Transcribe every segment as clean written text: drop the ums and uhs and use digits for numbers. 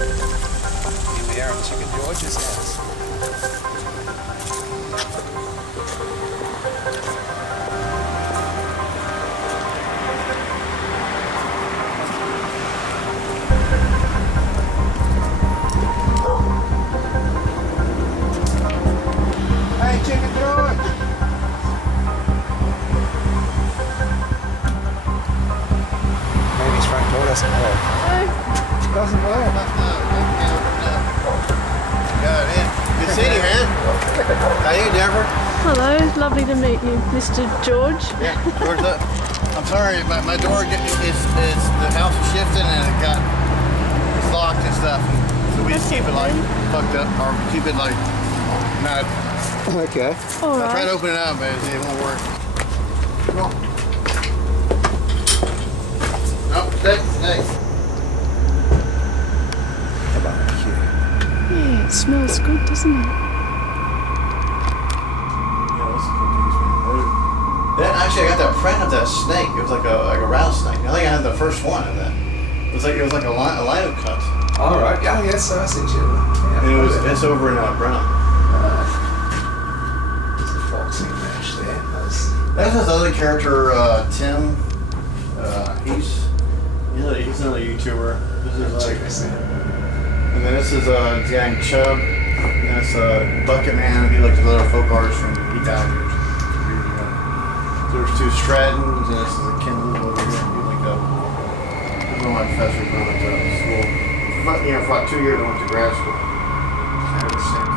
Here we are in Chicken George's house. Hey, Chicken George! Maybe his front door doesn't work. Doesn't work. Good to see you, man. How you, Deborah? Hello, lovely to meet you, Mr. George. Yeah, George Zup. I'm sorry, my door is the house is shifting and it's locked and stuff. So we just keep it like fucked up, or keep it like not. Okay. All I tried to right. open it up, but it won't work. Come on. No, stay. How about here? Yeah, it smells good, doesn't it? Then actually, I got that print of that snake. It was like a rattlesnake. I think I had the first one of that. It was like a lino cut. All right. Oh, yes, I see you. Yeah, It's over in Brenham. There's a boxing match there. That's this other character, Tim. He's another YouTuber. Check this out. And then this is Gang Chubb. And that's Bucket Man. He likes the little folk artist from he died years ago. There's two Strattons, and this is a Ken Lou over here. He like one of my professors when I went to school. For about 2 years I went to grad school. Kind of the same.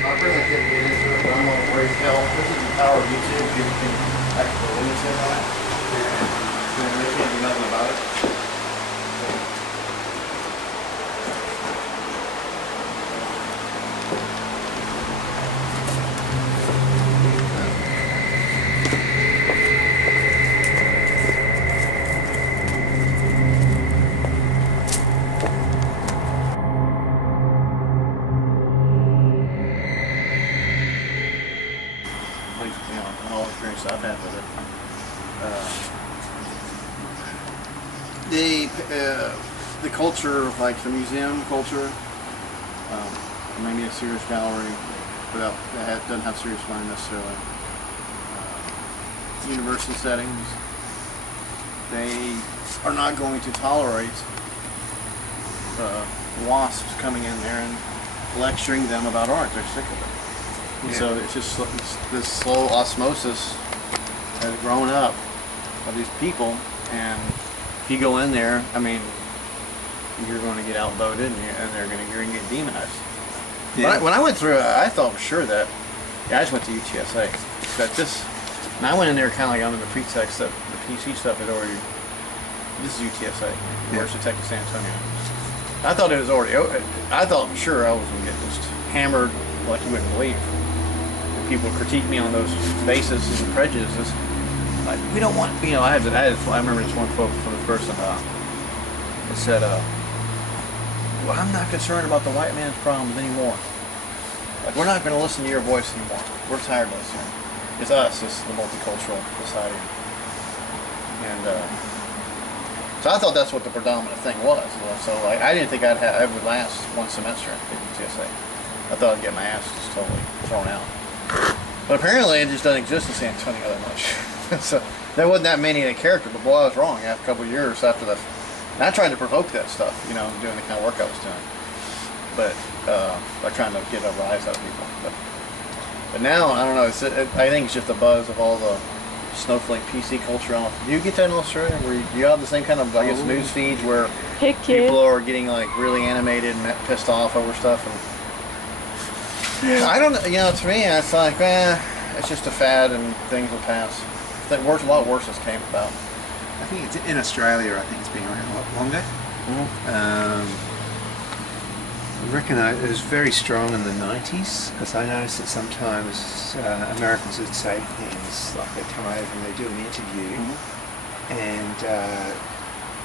I really couldn't get into it, but I'm going to raise hell. This is the power of YouTube. People can actually limit it on it. And they can't do nothing about it. All experience I've had with it. The culture, like the museum culture, maybe a serious gallery, without that doesn't have serious mind necessarily. University settings, they are not going to tolerate wasps coming in there and lecturing them about art. They're sick of it. And so it's just this slow osmosis has grown up of these people, and if you go in there, I mean, you're going to get outvoted, and you're going to get demonized. Yeah. When I went through it, I thought for sure that, I just went to UTSA, that this, and I went in there kind of like under the pretext that the PC stuff had already, this is UTSA, University of Texas San Antonio. I thought it was already, I thought for sure I was going to get just hammered like you wouldn't believe. People critique me on those bases and prejudices. Like, we don't want, I remember this one quote from the person that said, well, I'm not concerned about the white man's problems anymore. Like, we're not going to listen to your voice anymore. We're tired of listening. It's us, it's the multicultural society. And so I thought that's what the predominant thing was. So like, I didn't think I would last one semester at UTSA. I thought I'd get my ass just totally thrown out. But apparently it just doesn't exist in San Antonio that much. So there wasn't that many of the character, but boy, I was wrong after a couple of years after that. And I tried to provoke that stuff, doing the kind of work I was doing. But by trying to get a rise out of people. But now, I don't know, I think it's just the buzz of all the snowflake PC culture. Do you get that in Australia? Where you have the same kind of, news feeds where people are getting like really animated and pissed off over stuff? And I don't, to me, it's like, it's just a fad and things will pass. A lot worse has came about. I think it's in Australia. I think it's been around a lot longer. Mm-hmm. I reckon it was very strong in the 90s, because I noticed that sometimes Americans would say things like they come over and they do an interview, and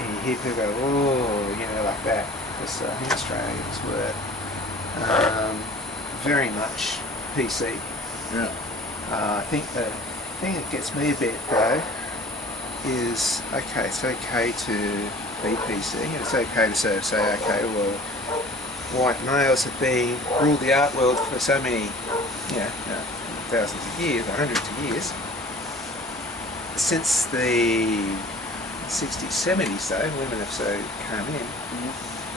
you hear people go, oh, you know, like that, because I think Australians were very much PC. Yeah. I think the thing that gets me a bit though is, okay, it's okay to be PC, and it's okay to sort of say, okay, well, white males have been ruled the art world for so many, thousands of years, or hundreds of years. Since the 60s, 70s though, women have sort of come in,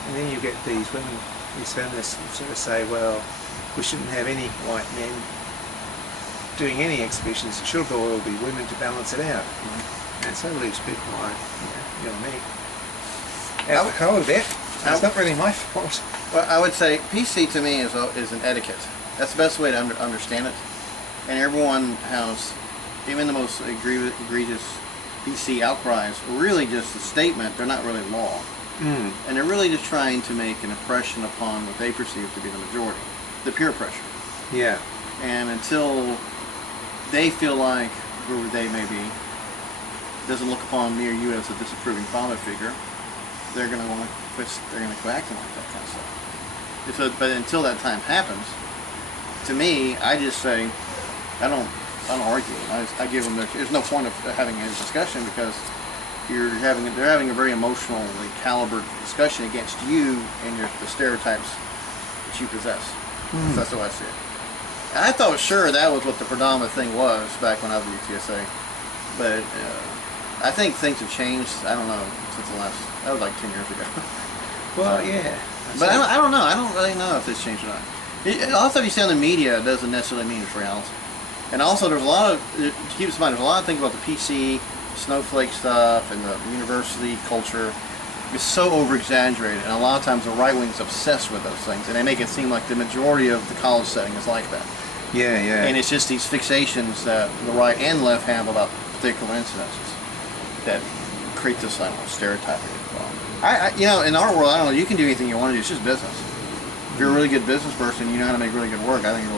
and then you get these women, these feminists sort of say, well, we shouldn't have any white men doing any exhibitions, it should all be women to balance it out. And so leaves people like, you and me out the cold a bit. It's not really my fault. Well, I would say PC to me is an etiquette. That's the best way to understand it. And everyone has, even the most egregious PC outcries, are really just a statement. They're not really law. And they're really just trying to make an impression upon what they perceive to be the majority, the peer pressure. Yeah. And until they feel like whoever they may be doesn't look upon me or you as a disapproving father figure, they're going to want to quit. They're going to quit acting like that kind of stuff. But until that time happens, to me, I just say, I don't argue. I give them. There's no point of having a discussion, because they're having a very emotionally calibered discussion against you and the stereotypes that you possess. That's the way I see it. And I thought sure that was what the predominant thing was back when I was at UTSA, but I think things have changed. I don't know since the last. That was like 10 years ago. Well, yeah. But I don't know. I don't really know if it's changed or not. Also, if you see on the media, it doesn't necessarily mean it's reality. And also, there's a lot of, to keep in mind, there's a lot of things about the PC, snowflake stuff, and the university culture. It's so over-exaggerated, and a lot of times the right wing's obsessed with those things, and they make it seem like the majority of the college setting is like that. Yeah, yeah. And it's just these fixations that the right and left have about particular incidences that create this, I don't know, stereotyping. In our world, I don't know, you can do anything you want to do. It's just business. If you're a really good business person, you know how to make really good work, I think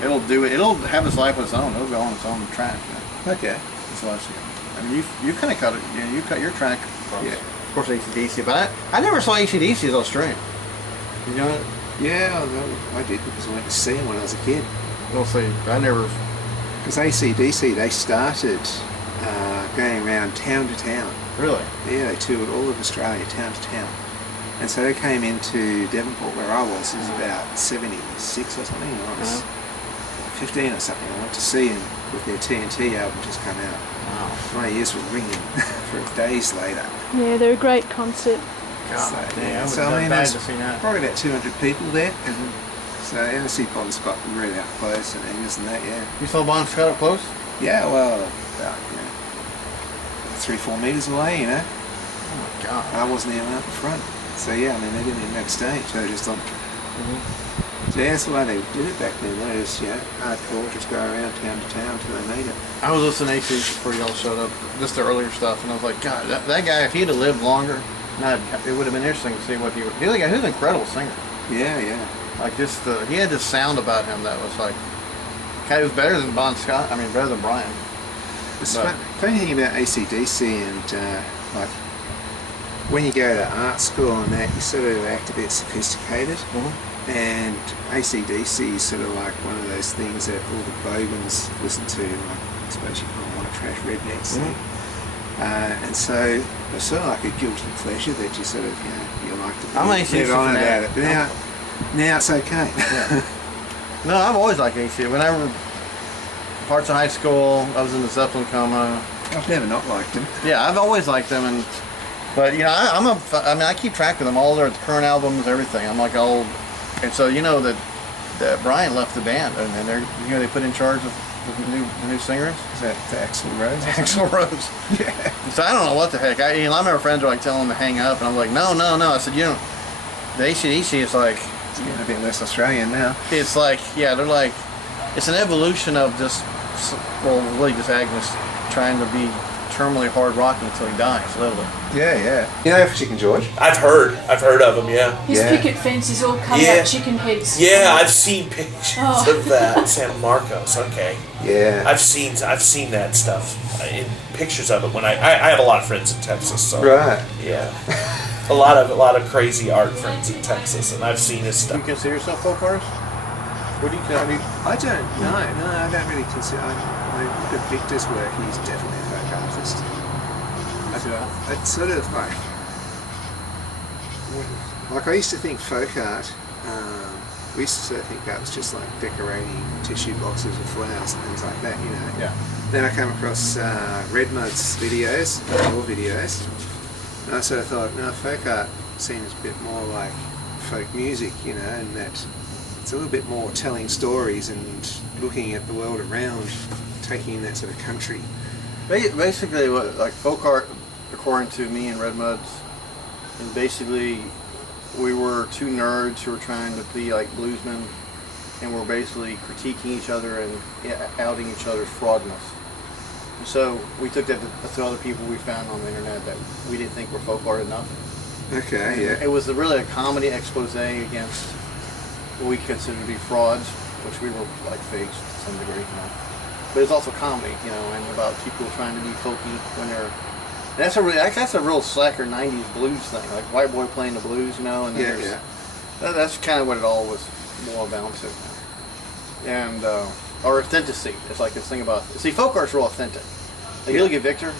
it'll do it. It'll have its life of its own. It'll go on its own track. Okay. That's what I see. I mean, you kind of cut it. You cut your track. Yeah. Of course, AC/DC, but I never saw AC/DC as Australian. You know it? Yeah, I did, because I went to see them when I was a kid. We'll see. I never. Because AC/DC, they started going around town to town. Really? Yeah, they toured all of Australia, town to town. And so they came into Devonport, where I was. It was about 76 or something. I was 15 or something. I went to see them with their TNT album just come out. Wow. My ears were ringing for days later. Yeah, they're a great concert. So I mean, there's probably about 200 people there. So MC Bond's got really up close and things and that, yeah. You saw Bon Scott up close? Yeah, well, about 3-4 metres away, you know. Oh my God. I wasn't even up front. So yeah, I mean, they didn't even backstage. They were just on. So yeah, that's the way they did it back then. They just, hardcore, just go around town to town until they made it. I was listening to AC before y'all showed up, just the earlier stuff, and I was like, God, that guy, if he'd have lived longer, it would have been interesting to see what he would. He was an incredible singer. Yeah, yeah. Like he had this sound about him that was like, kind of was better than Bon Scott. I mean, better than Brian. The funny thing about AC/DC and like when you go to art school and that, you sort of act a bit sophisticated. And AC/DC is sort of like one of those things that all the bogans listen to, like I suppose you call them white trash rednecks. And so it's sort of like a guilty pleasure that you sort of, you like to get on about it. But now it's okay. Yeah. No, I've always liked AC. Whenever parts of high school, I was in the Zeppelin coma. I've never not liked them. Yeah, I've always liked them, but I keep track of them, all their current albums, everything. I'm like old, and so that Brian left the band, and they put in charge of the new singers. Is that Axl Rose? Axl Rose. Yeah. So I don't know what the heck. I remember friends were like telling him to hang up, and I'm like, no. I said, the AC/DC is like. It's getting a bit less Australian now. It's like, they're like, it's an evolution of just, really just Agnes trying to be terminally hard rocking until he dies, literally. Yeah. You know Chicken George? I've heard of him. Yeah. His Yeah. picket fences all cut Yeah. out chicken heads. Yeah, I've seen pictures Oh. of that. San Marcos. Okay. Yeah. I've seen that stuff in pictures of it when I have a lot of friends in Texas. So Right. yeah, a lot of crazy art friends in Texas, and I've seen his Do you stuff. consider yourself folk artist? What do you consider? I don't. No, I don't really consider. I look at Victor's work. He's definitely a folk artist. It's sort of like I used to think folk art. We used to sort of think that was just like decorating tissue boxes with flowers and things like that, you know. Yeah. Then I came across Red Mud's videos, your videos, and I sort of thought, no, folk art seems a bit more like folk music, you know, and that it's a little bit more telling stories and looking at the world around, taking in that sort of country. Basically, what like folk art, according to me and Red Muds, is basically we were two nerds who were trying to be like bluesmen, and we're basically critiquing each other and outing each other's fraudness. And so we took that to other people we found on the internet that we didn't think were folk art enough. Okay, And yeah. it was really a comedy expose against what we consider to be frauds, which we were like fakes to some degree, you know. But it's also comedy, you know, and about people trying to be folky when they're. And that's a real slacker '90s blues thing, like white boy playing the blues, you know. And Yeah, there's- yeah. That's kind of what it all was boiled down to. And or authenticity. It's like this thing about folk art's real authentic. Like you look at Victor.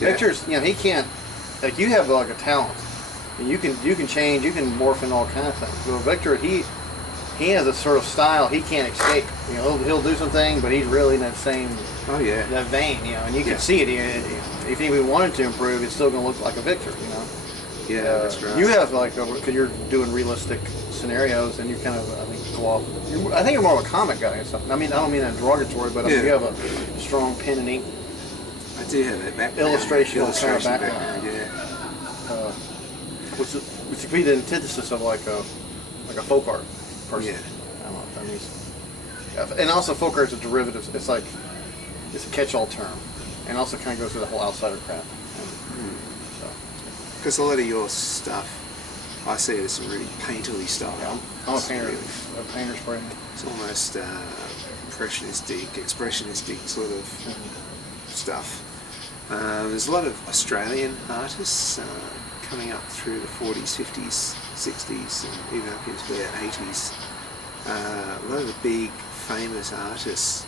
Yeah. Victor's, you know, he can't. Like you have like a talent, and you can change, you can morph in all kinds of things. Well, Victor, he has a sort of style he can't escape. You know, he'll do something, but he's really in that same Oh yeah. that vein, you know, and you Yeah. can see it. If he wanted to improve, it's still going to look like a Victor, you know. Yeah, that's right. You have like, because you're doing realistic scenarios, and you kind of, I think, go off. I think you're more of a comic guy or something. I mean, I don't mean that derogatory, but I mean, Yeah. you have a strong pen and ink I do have that background. Illustration kind of background. Yeah. which would be the antithesis of like a folk art person. Yeah. I don't know if that means. Yeah, and also folk art is a derivative. It's like it's a catch-all term, and also kind of goes through the whole outsider crap. So, Because a lot of your stuff, I see it as some really painterly style. yeah, I'm a It's painter. really- A painter's brain. It's almost impressionistic, expressionistic sort of stuff. There's a lot of Australian artists coming up through the 40s, 50s, 60s, and even up into their 80s. A lot of the big famous artists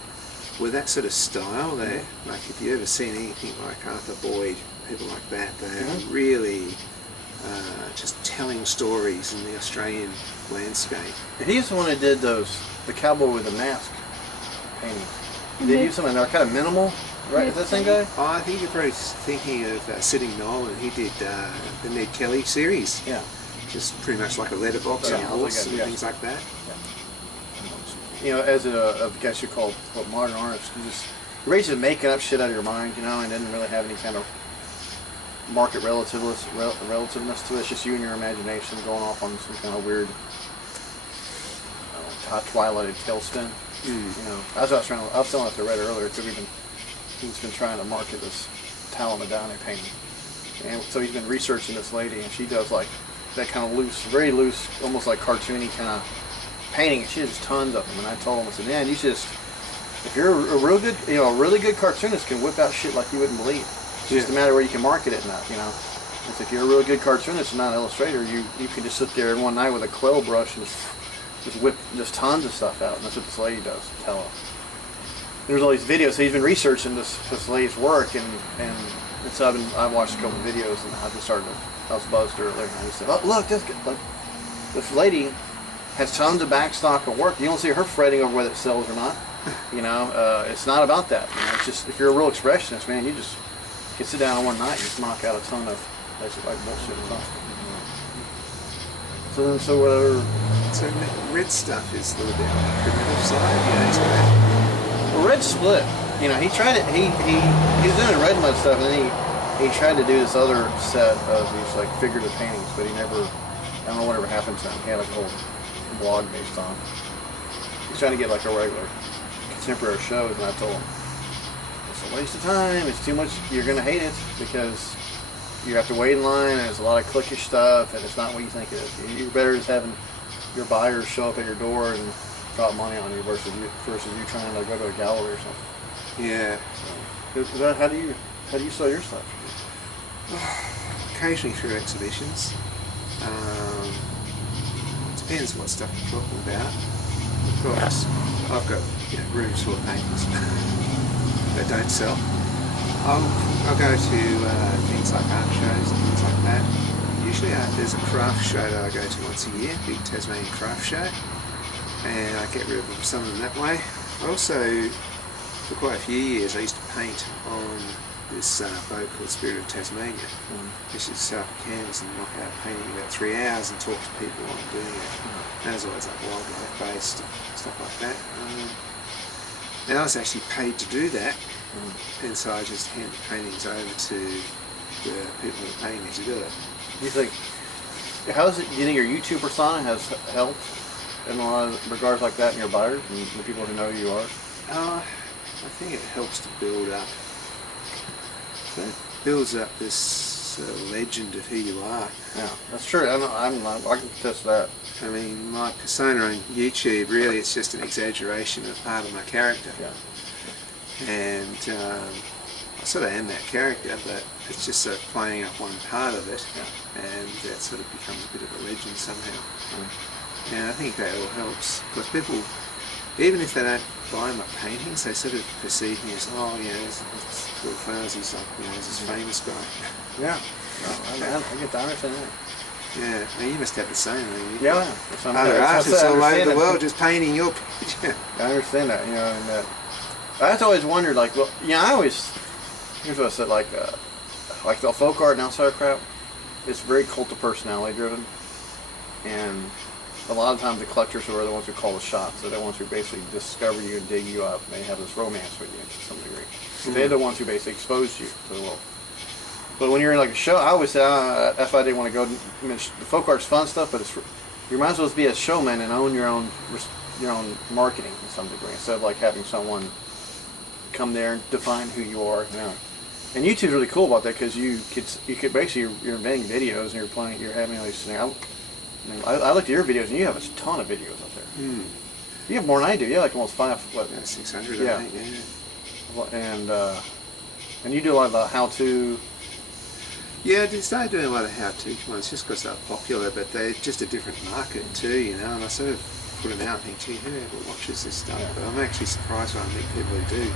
with that sort of style. They, like if you ever seen anything like Arthur Boyd, people like that, they're really just telling stories in the Australian landscape. He's the one that did the cowboy with the mask paintings. He did Yeah. do something. They're kind of minimal, right? Is that the same guy? I think you're probably thinking of Sitting Nolan. He did the Ned Kelly series. Yeah. Just pretty much like a letterbox Yeah, on a horse and yeah. things like that. You know, as I guess you call what modern artists, you're basically making up shit out of your mind, you know, and didn't really have any kind of market relativeness to it. It's just you and your imagination going off on some kind of weird twilighted tailspin. You know, I was telling us I read earlier too. He's been trying to market this Tala Madani painting, and so he's been researching this lady, and she does like that kind of loose, very loose, almost like cartoony kind of painting. And she has tons of them. And I told him, I said, man, you should just, if you're a real good, you know, a really good cartoonist can whip out shit like you wouldn't believe. It's just a matter where you can market it enough, you know. It's if you're a really good cartoonist and not an illustrator, you can just sit there one night with a quill brush and just whip just tons of stuff out. And that's what this lady does, Tella. There's all these videos. So he's been researching this lady's work, and so I've watched a couple of videos, and I just started. I was buzzed earlier, and I just said, "Oh, look, this lady has tons of backstock of work. You don't see her fretting over whether it sells or not. You know, it's not about that. You know, it's just if you're a real expressionist, man, you can sit down on one night and just knock out a ton of basically like bullshit stuff. So whatever. So red stuff is a little bit on the primitive side. You know, it's got Well, Red split. You know, he tried it. He was doing Red Mud stuff, and then he tried to do this other set of these like figurative paintings, but he never. I don't know whatever happened to him. He had like a whole blog based on. He's trying to get like a regular contemporary shows, and I told him, it's a waste of time. It's too much. You're gonna hate it because you have to wait in line, and there's a lot of clickish stuff, and it's not what you think it is. You're better just having your buyers show up at your door and drop money on you versus you trying to go to a gallery or something. Yeah. So, is that, how do you sell your stuff? Occasionally through exhibitions. Depends what stuff you're talking about. I've got rooms full of paintings that don't sell. I'll go to things like art shows and things like that. Usually there's a craft show that I go to once a year, big Tasmanian craft show, and I get rid of some of them that way. I also, for quite a few years, I used to paint on this boat called Spirit of Tasmania, which is set up a canvas and knock out painting in about 3 hours and talk to people while I'm doing it. That was always like wildlife based, stuff like that. And I was actually paid to do that, and so I just hand the paintings over to the people who are paying me to do it. Do you think do you think your YouTube persona has helped in a lot of regards like that in your buyers and the people who know who you are? I think it helps to build up. It builds up this legend of who you are. Yeah, that's true. I can attest to that. I mean, my persona on YouTube, really, it's just an exaggeration of part of my character. Yeah. And I sort of am that character, but it's just sort of playing up one part of it, and that sort of becomes a bit of a legend somehow. And I think that all helps, because people, even if they don't buy my paintings, they sort of perceive me as, this little flowers, he's like, he's this famous guy. Yeah. No, I get to understand that. Yeah, I mean, you must have the same. I mean, Yeah. other artists all over the world just painting your picture. I understand that, and I've always wondered, like, well, here's what I said, like the folk art and outsider crap, it's very cult of personality driven, and a lot of times the collectors are the ones who call the shots. They're the ones who basically discover you and dig you up, and they have this romance with you to some degree. They're the ones who basically expose you to the world. But when you're in like a show, I always say, that's why I didn't want to go. I mean, the folk art's fun stuff, but you might as well be a showman and own your own marketing to some degree, instead of like having someone come there and define who you are. And YouTube's really cool about that, because you could basically, you're inventing videos and you're having all these things. I looked at your videos, and you have a ton of videos up there. You have more than I do. You have like almost 600, I think. Yeah. And you do a lot of the how-to. Yeah, I started doing a lot of how-to ones just because they're popular, but they're just a different market too, and I sort of put them out and think, gee, who ever watches this stuff? But I'm actually surprised when I meet people who do.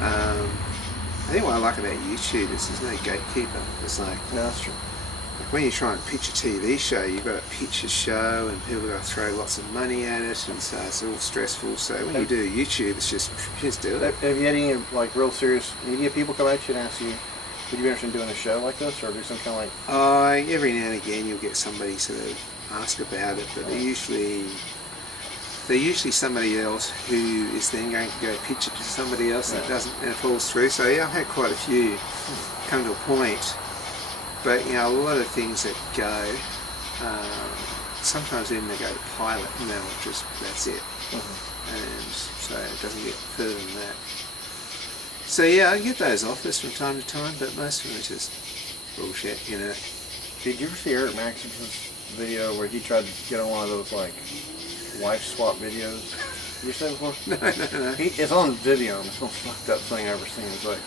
I think what I like about YouTube is there's no gatekeeper. It's like, that's true. Like when you try and pitch a TV show, you've got to pitch a show and people got to throw lots of money at it, and so it's all stressful. So when you do YouTube, it's just do it. Have you had any like real serious media people come at you and ask you, would you be interested in doing a show like this, or do some kind of like? Every now and again you'll get somebody sort of ask about it, but they're usually somebody else who is then going to go pitch it to somebody else that doesn't, and it falls through. So yeah, I've had quite a few come to a point, but a lot of things that go, sometimes even they go to pilot, and that's it, and so it doesn't get further than that. So yeah, I get those offers from time to time, but most of them are just bullshit, Did you ever see Eric Maxim's video where he tried to get on one of those like wife swap videos? You seen it before? No. It's on video, and it's the most fucked up thing I've ever seen. It's like,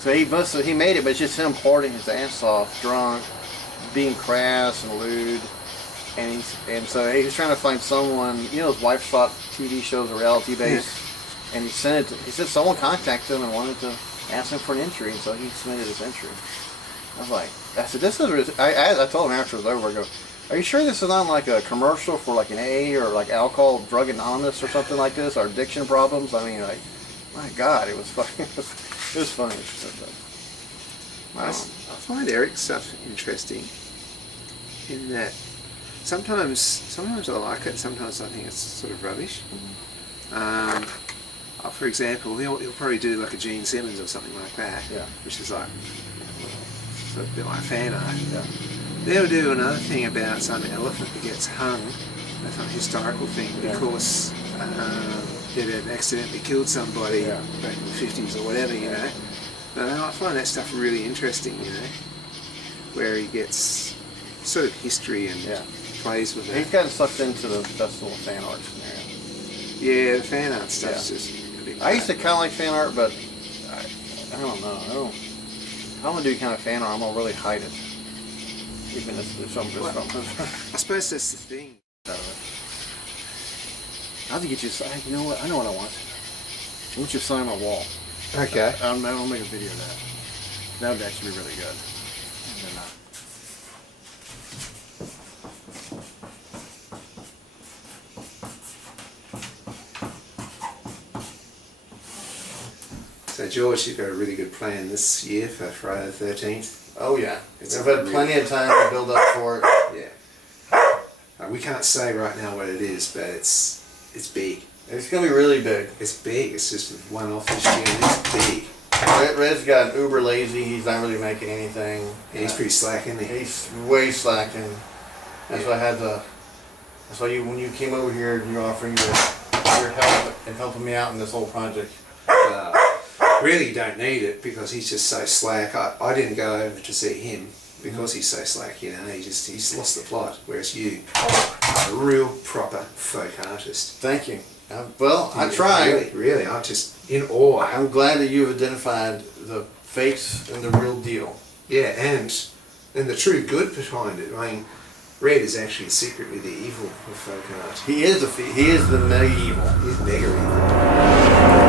so he made it, but it's just him partying his ass off, drunk, being crass and lewd, and so he was trying to find someone, those wife swap TV shows are reality based. And he said someone contacted him and wanted to ask him for an entry, and so he submitted his entry. I said, this is, I told him after it was over, I go, are you sure this is not like a commercial for like an AA or like Alcohol Drug Anonymous or something like this, or addiction problems? I mean, like, my God, it was fucking, it was funny. I find Eric's stuff interesting in that sometimes I like it, sometimes I think it's sort of rubbish. For example, he'll probably do like a Gene Simmons or something like that, which is like sort of a bit like fan art. They'll do another thing about some elephant that gets hung, some historical thing, but of course that had accidentally killed somebody Yeah. back in the 50s or whatever, you know. But I find that stuff really interesting, you know, where he gets sort of history and Yeah. plays with He's it. gotten sucked into the festival of fan art scenario. Yeah, the fan art stuff's Yeah. just a bit I used to crap. kind of like fan art, but I don't know. If I'm gonna do kind of fan art, I'm gonna really hide it. Even if some Well, from I suppose that's the thing. out of it. I'll have to get you. You know what? I know what I want. I want you to sign my wall. Okay. I'll make a video of that. That would actually be really good. And then, So George, you've got a really good plan this year for Friday the 13th. oh yeah, It's I've had really- plenty of time to build up for it. Yeah. We can't say right now what it is, but it's big. It's gonna be really big. It's big. It's just one off this year. And it's big. Red's got uber lazy. He's not really making anything. And he's pretty slack, isn't he? He's way slacking. That's Yeah. why I had to. That's why when you came over here, you were offering your help and helping me out in this whole project. Really, you don't need it because he's just so slack. I didn't go over to see him because he's so slack. You know, he's lost the plot. Whereas you, are a real proper folk artist. Thank you. I Yeah, tried. Really, I'm just in awe. I'm glad that you've identified the fakes and the real deal. Yeah, and the true good behind it. I mean, Red is actually secretly the evil of folk art. He is the medieval. He's mega evil.